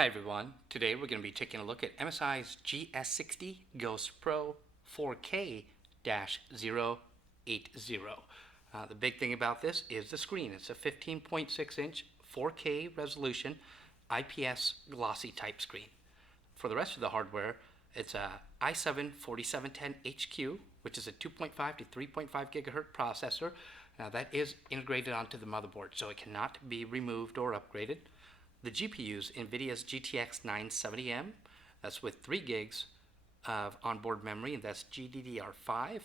Hi everyone, today we're going to be taking a look at MSI's GS60 Ghost Pro 4K-080. The big thing about this is the screen. It's a 15.6 inch 4K resolution IPS glossy type screen. For the rest of the hardware, it's a i7-4710HQ, which is a 2.5 to 3.5 gigahertz processor. Now that is integrated onto the motherboard, so it cannot be removed or upgraded. The GPU is NVIDIA's GTX 970M. That's with 3 gigs of onboard memory, and that's GDDR5.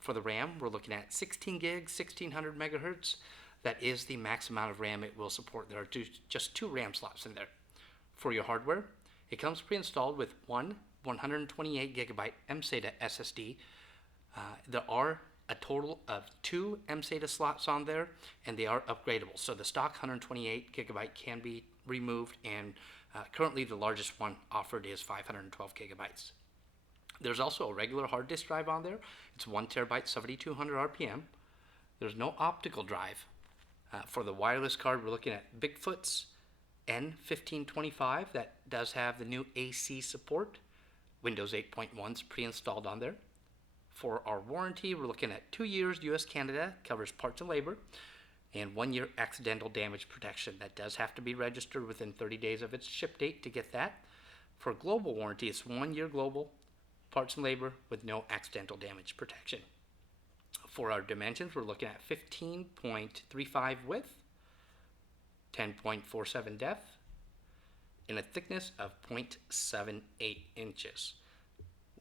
For the RAM, we're looking at 16 gigs, 1600 megahertz. That is the max amount of RAM it will support. There are just two RAM slots in there. For your hardware, it comes pre-installed with one 128 gigabyte mSATA SSD. There are a total of 2 mSATA slots on there, and they are upgradable. So the stock 128 gigabyte can be removed, and currently the largest one offered is 512 gigabytes. There's also a regular hard disk drive on there. It's 1 terabyte, 7200 RPM. There's no optical drive. For the wireless card, we're looking at Bigfoot's N1525. That does have the new AC support. Windows 8.1's pre-installed on there. For our warranty, we're looking at 2 years US Canada, covers parts and labor, and 1 year accidental damage protection. That does have to be registered within 30 days of its ship date to get that. For global warranty, it's 1 year global, parts and labor with no accidental damage protection. For our dimensions, we're looking at 15.35 width, 10.47 depth, and a thickness of 0.78 inches.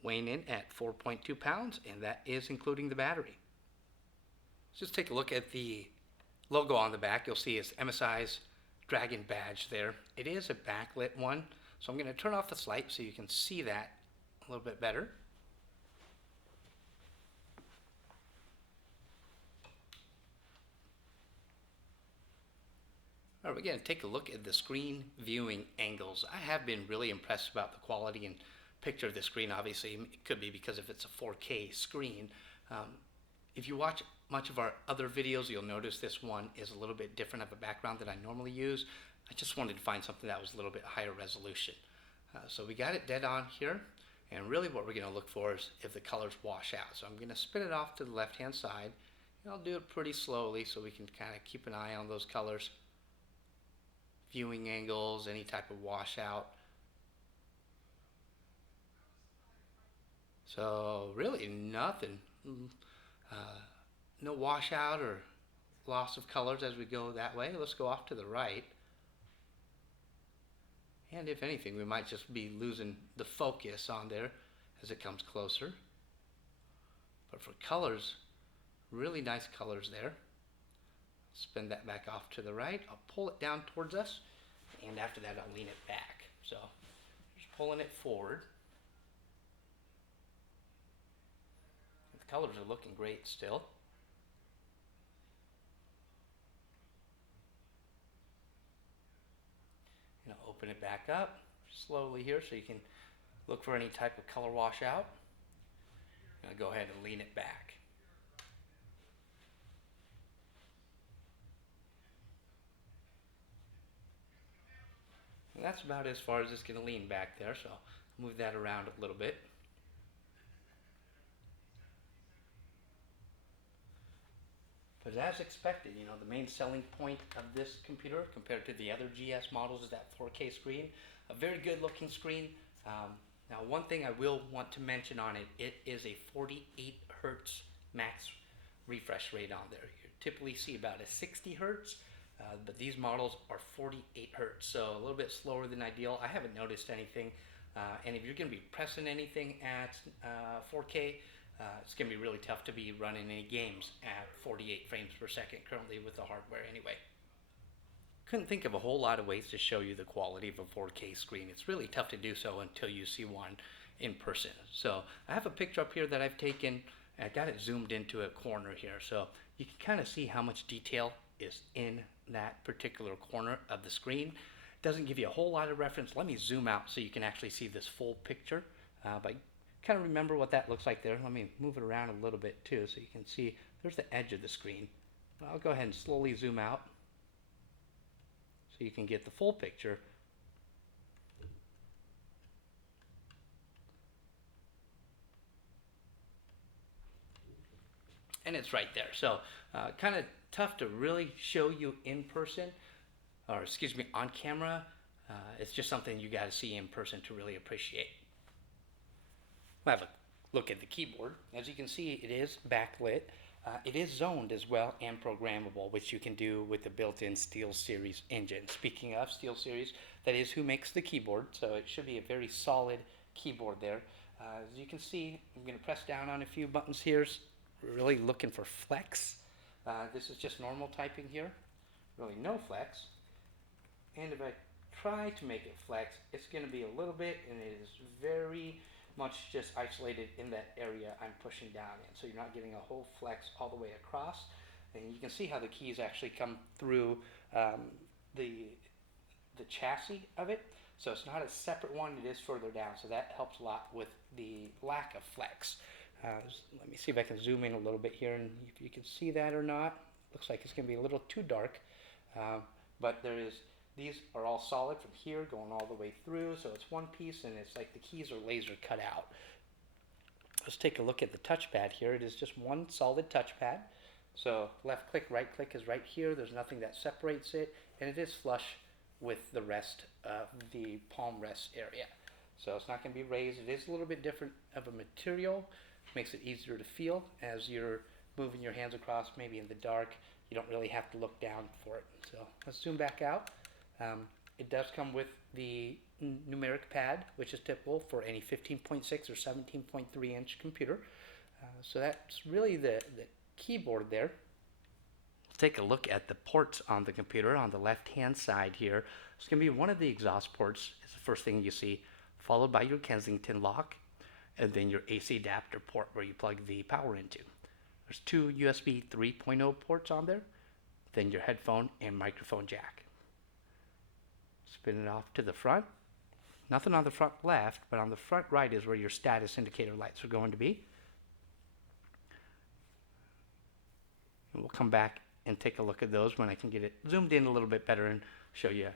Weighing in at 4.2 pounds, and that is including the battery. Let's just take a look at the logo on the back. You'll see it's MSI's Dragon badge there. It is a backlit one, so I'm going to turn off the light so you can see that a little bit better. All right, we're going to take a look at the screen viewing angles. I have been really impressed about the quality and picture of the screen. Obviously, it could be because if it's a 4K screen. If you watch much of our other videos, you'll notice this one is a little bit different of a background than I normally use. I just wanted to find something that was a little bit higher resolution. So we got it dead on here, and really what we're going to look for is if the colors wash out. So I'm going to spin it off to the left hand side, and I'll do it pretty slowly so we can kind of keep an eye on those colors. Viewing angles, any type of washout. So really nothing, no washout or loss of colors as we go that way. Let's go off to the right. And if anything, we might just be losing the focus on there as it comes closer. But for colors, really nice colors there. Spin that back off to the right. I'll pull it down towards us, and after that I'll lean it back. So just pulling it forward. The colors are looking great still. Open it back up slowly here so you can look for any type of color washout. I'm going to go ahead and lean it back. And that's about as far as it's going to lean back there, so I'll move that around a little bit. But as expected, the main selling point of this computer compared to the other GS models is that 4K screen. A very good looking screen. Now one thing I will want to mention on it, it is a 48 Hertz max refresh rate on there. You typically see about a 60 Hertz, but these models are 48 Hertz, so a little bit slower than ideal. I haven't noticed anything, and if you're going to be pressing anything at 4K, it's going to be really tough to be running any games at 48 frames per second currently with the hardware anyway. Couldn't think of a whole lot of ways to show you the quality of a 4K screen. It's really tough to do so until you see one in person. So I have a picture up here that I've taken. I got it zoomed into a corner here, so you can kind of see how much detail is in that particular corner of the screen. It doesn't give you a whole lot of reference. Let me zoom out so you can actually see this full picture. But kind of remember what that looks like there. Let me move it around a little bit too so you can see there's the edge of the screen. I'll go ahead and slowly zoom out so you can get the full picture and it's right there. So kind of tough to really show you in person, or excuse me, on camera. It's just something you got to see in person to really appreciate. We'll have a look at the keyboard. As you can see, it is backlit. It is zoned as well and programmable, which you can do with the built-in SteelSeries engine. Speaking of SteelSeries, that is who makes the keyboard, so it should be a very solid keyboard there. As you can see, I'm going to press down on a few buttons here, really looking for flex. This is just normal typing here, really no flex. And if I try to make it flex, it's going to be a little bit, and it is very much just isolated in that area I'm pushing down in. So you're not getting a whole flex all the way across. And you can see how the keys actually come through the chassis of it. So it's not a separate one, it is further down. So that helps a lot with the lack of flex. Let me see if I can zoom in a little bit here and if you can see that or not. Looks like it's going to be a little too dark. But these are all solid from here going all the way through, so it's one piece and it's like the keys are laser cut out. Let's take a look at the touchpad here. It is just one solid touchpad. So left click, right click is right here. There's nothing that separates it, and it is flush with the rest of the palm rest area. So it's not going to be raised. It is a little bit different of a material. Makes it easier to feel as you're moving your hands across, maybe in the dark. You don't really have to look down for it. So let's zoom back out. It does come with the numeric pad, which is typical for any 15.6 or 17.3 inch computer. So that's really the keyboard there. Let's take a look at the ports on the computer on the left hand side here. It's going to be one of the exhaust ports. It's the first thing you see, followed by your Kensington lock, and then your AC adapter port where you plug the power into. There's two USB 3.0 ports on there, then your headphone and microphone jack. Spin it off to the front. Nothing on the front left, but on the front right is where your status indicator lights are going to be. And we'll come back and take a look at those when I can get it zoomed in a little bit better and show you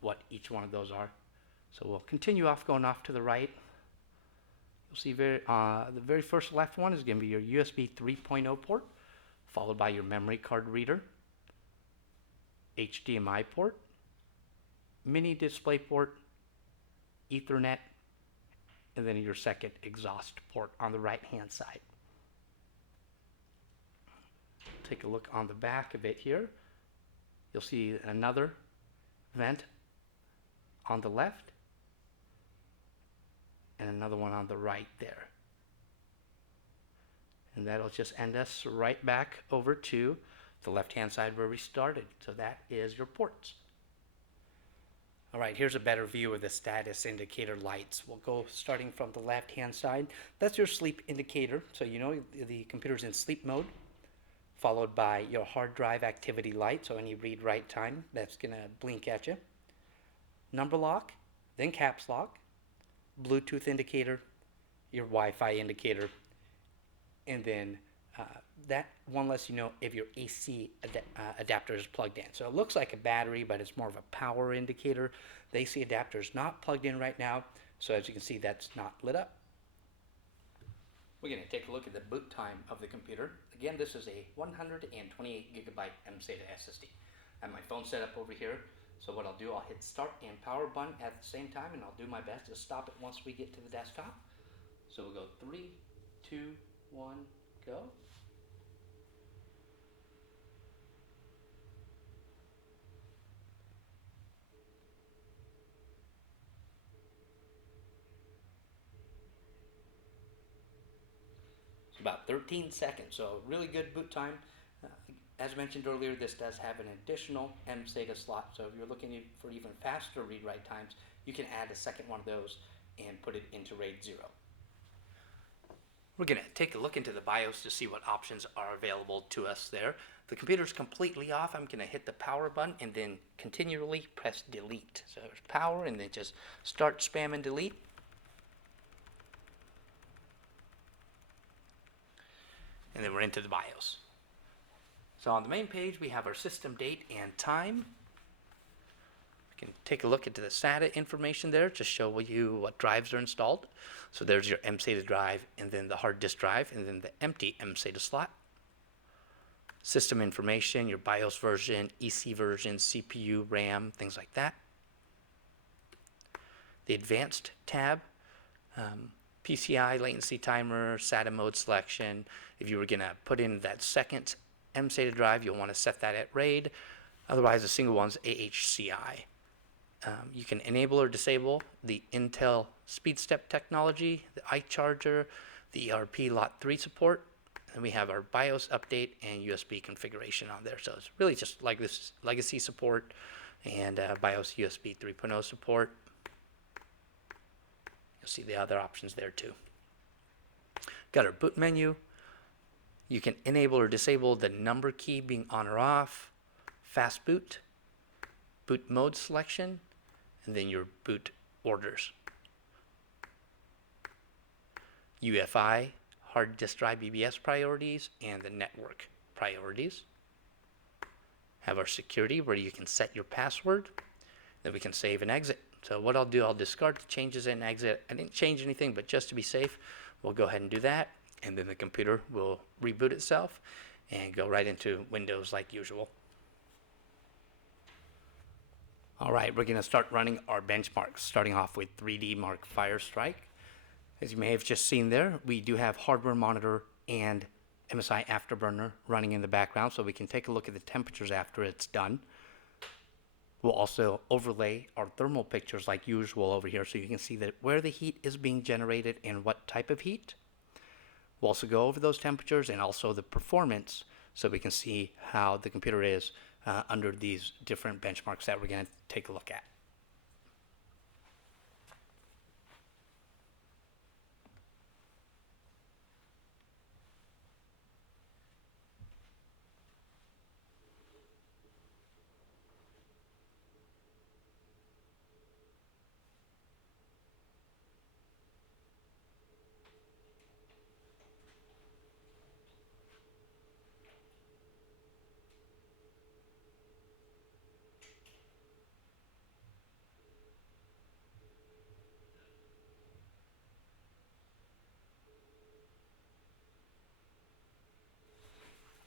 what each one of those are. So we'll continue off, going off to the right. You'll see the very first left one is going to be your USB 3.0 port, followed by your memory card reader, HDMI port, mini display port, Ethernet, and then your second exhaust port on the right hand side. Take a look on the back of it here. You'll see another vent on the left and another one on the right there. And that'll just end us right back over to the left hand side where we started. So that is your ports. All right, here's a better view of the status indicator lights. We'll go starting from the left-hand side. That's your sleep indicator, so you know the computer's in sleep mode, followed by your hard drive activity light, so any read-write time, that's going to blink at you. Number lock, then caps lock, Bluetooth indicator, your Wi-Fi indicator, and then that one lets you know if your AC adapter is plugged in. So it looks like a battery, but it's more of a power indicator. The AC adapter is not plugged in right now, so as you can see, that's not lit up. We're going to take a look at the boot time of the computer. Again, this is a 128 gigabyte mSATA SSD. I have my phone set up over here, so what I'll do, I'll hit start and power button at the same time, and I'll do my best to stop it once we get to the desktop. So we'll go 3, 2, 1, go. About 13 seconds, so really good boot time. As mentioned earlier, this does have an additional mSATA slot, so if you're looking for even faster read-write times, you can add a second one of those and put it into RAID 0. We're going to take a look into the BIOS to see what options are available to us there. The computer's completely off. I'm going to hit the power button and then continually press delete. So there's power and then just start, spam, and delete. And then we're into the BIOS. So on the main page, we have our system date and time. We can take a look into the SATA information there to show you what drives are installed. So there's your mSATA drive, and then the hard disk drive, and then the empty mSATA slot. system information, your BIOS version, EC version, CPU, RAM, things like that. The advanced tab, PCI, latency timer, SATA mode selection. If you were going to put in that second mSATA drive, you'll want to set that at RAID. Otherwise, a single one's AHCI. You can enable or disable the Intel SpeedStep technology, the iCharger, the ERP Lot 3 support, and we have our BIOS update and USB configuration on there. So it's really just like this legacy support and BIOS USB 3.0 support. You'll see the other options there too. Got our boot menu. You can enable or disable the number key being on or off, fast boot, boot mode selection, and then your boot orders. UEFI, hard disk drive BBS priorities, and the network priorities. Have our security where you can set your password. Then we can save and exit. So what I'll do, I'll discard the changes and exit. I didn't change anything, but just to be safe, we'll go ahead and do that. And then the computer will reboot itself and go right into Windows like usual. All right, we're going to start running our benchmarks, starting off with 3D Mark Firestrike. As you may have just seen there, we do have hardware monitor and MSI Afterburner running in the background, so we can take a look at the temperatures after it's done. We'll also overlay our thermal pictures like usual over here, so you can see that where the heat is being generated and what type of heat. We'll also go over those temperatures and also the performance, so we can see how the computer is under these different benchmarks that we're going to take a look at.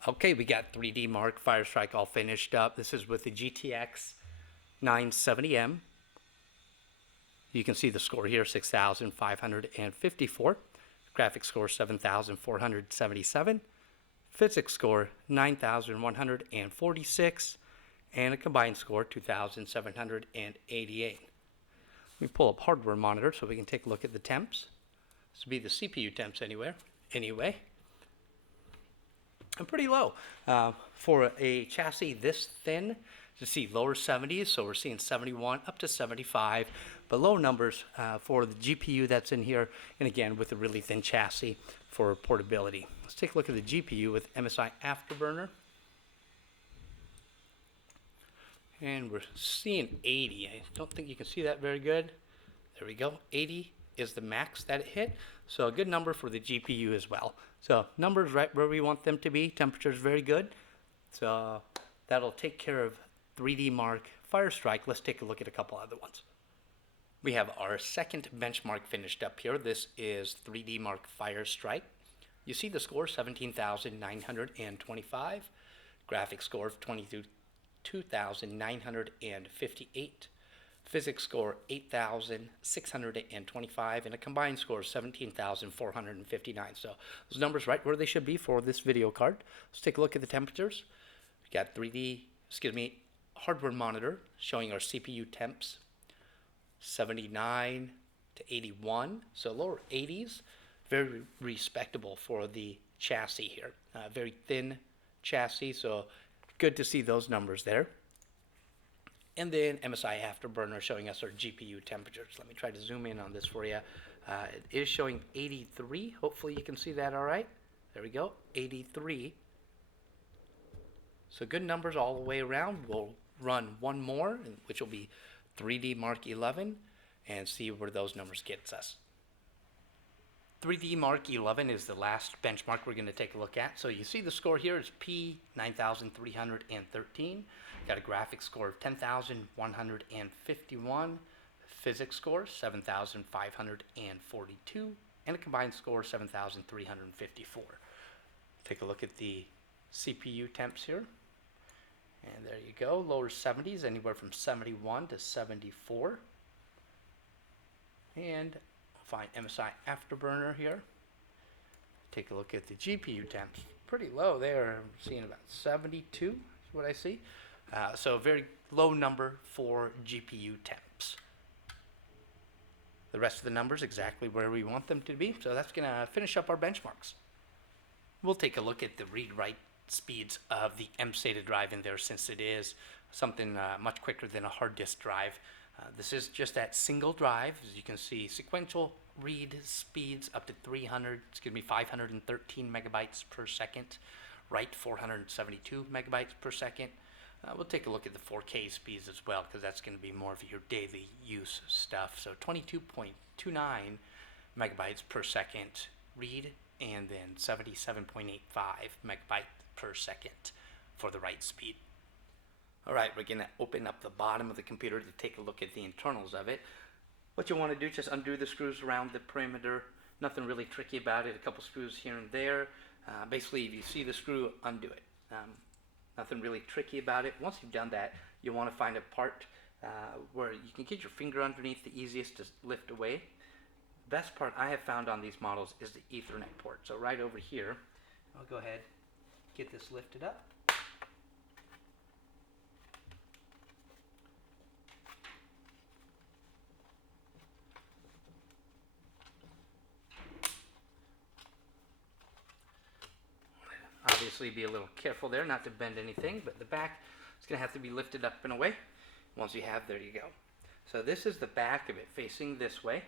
Okay, we got 3D Mark Firestrike all finished up. This is with the GTX 970M. You can see the score here, 6,554. Graphics score, 7,477. Physics score, 9,146. And a combined score, 2,788. We pull up hardware monitor so we can take a look at the temps. This would be the CPU temps anyway. And pretty low for a chassis this thin. You see lower 70s, so we're seeing 71 up to 75, but low numbers for the GPU that's in here, and again with a really thin chassis for portability. Let's take a look at the GPU with MSI Afterburner, and we're seeing 80. I don't think you can see that very good. There we go. 80 is the max that it hit, so a good number for the GPU as well. So numbers right where we want them to be. Temperature's very good. So that'll take care of 3D Mark Firestrike. Let's take a look at a couple other ones. We have our second benchmark finished up here. This is 3D Mark Firestrike. You see the score, 17,925. Graphics score of 22,958. Physics score 8,625, and a combined score of 17,459. So those numbers right where they should be for this video card. Let's take a look at the temperatures. We got hardware monitor showing our CPU temps, 79 to 81, so lower 80s. Very respectable for the chassis here. Very thin chassis, so good to see those numbers there. And then MSI Afterburner showing us our GPU temperatures. Let me try to zoom in on this for you. It is showing 83. Hopefully you can see that all right. There we go, 83. So good numbers all the way around. We'll run one more, which will be 3D Mark 11, and see where those numbers gets us. 3D Mark 11 is the last benchmark we're going to take a look at. So you see the score here is P9313. Got a graphics score of 10,151, physics score 7,542, and a combined score 7,354. Take a look at the CPU temps here. And there you go, lower 70s, anywhere from 71 to 74. And we'll find MSI Afterburner here. Take a look at the GPU temps. Pretty low there. I'm seeing about 72 is what I see. So a very low number for GPU temps. The rest of the numbers exactly where we want them to be. So that's going to finish up our benchmarks. We'll take a look at the read-write speeds of the mSATA drive in there, since it is something much quicker than a hard disk drive. This is just that single drive. As you can see, sequential read speeds up to 513 megabytes per second, write 472 megabytes per second. We'll take a look at the 4K speeds as well, because that's going to be more of your daily use stuff. So 22.29 megabytes per second read, and then 77.85 megabytes per second for the write speed. Alright, we're going to open up the bottom of the computer to take a look at the internals of it. What you want to do is just undo the screws around the perimeter. Nothing really tricky about it. A couple screws here and there. Basically, if you see the screw, undo it. Nothing really tricky about it. Once you've done that, you want to find a part where you can get your finger underneath, the easiest to lift away. The best part I have found on these models is the Ethernet port. So right over here, I'll go ahead, get this lifted up. Obviously be a little careful there not to bend anything, but the back is going to have to be lifted up and away. Once you have, there you go. So this is the back of it facing this way.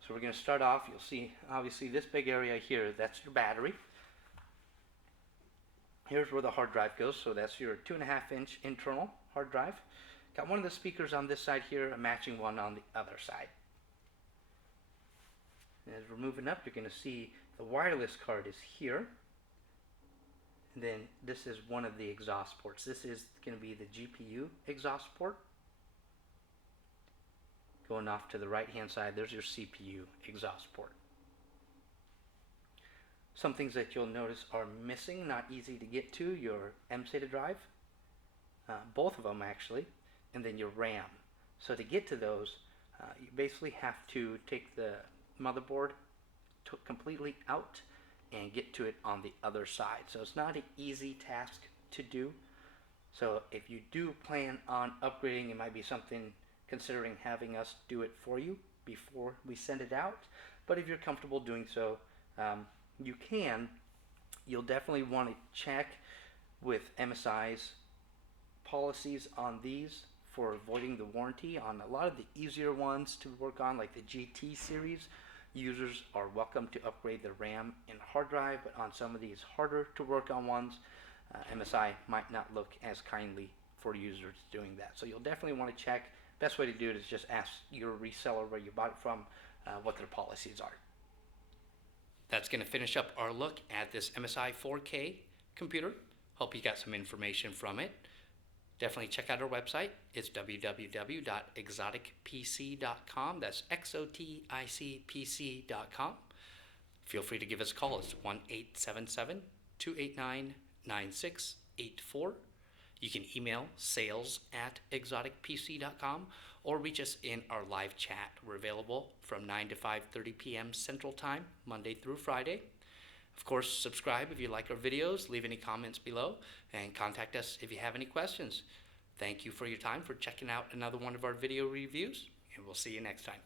So we're going to start off, you'll see obviously this big area here, that's your battery. Here's where the hard drive goes, so that's your 2.5-inch internal hard drive. Got one of the speakers on this side here, a matching one on the other side. And as we're moving up, you're going to see the wireless card is here. And then this is one of the exhaust ports. This is going to be the GPU exhaust port. Going off to the right hand side, there's your CPU exhaust port. Some things that you'll notice are missing, not easy to get to, your mSATA drive, both of them actually, and then your RAM. So to get to those, you basically have to take the motherboard completely out and get to it on the other side. So it's not an easy task to do. So if you do plan on upgrading, it might be something considering having us do it for you before we send it out. But if you're comfortable doing so, you can. You'll definitely want to check with MSI's policies on these for avoiding the warranty. On a lot of the easier ones to work on, like the GT series, users are welcome to upgrade their RAM and hard drive, but on some of these harder to work on ones, MSI might not look as kindly for users doing that. So you'll definitely want to check. Best way to do it is just ask your reseller where you bought it from what their policies are. That's going to finish up our look at this MSI 4K computer. Hope you got some information from it. Definitely check out our website. It's www.exoticpc.com. That's XOTICPC.com. Feel free to give us a call. It's 1-877-289-9684. You can email sales@exoticpc.com or reach us in our live chat. We're available from 9 to 5:30 p.m. Central Time, Monday through Friday. Of course, subscribe if you like our videos, leave any comments below, and contact us if you have any questions. Thank you for your time for checking out another one of our video reviews, and we'll see you next time.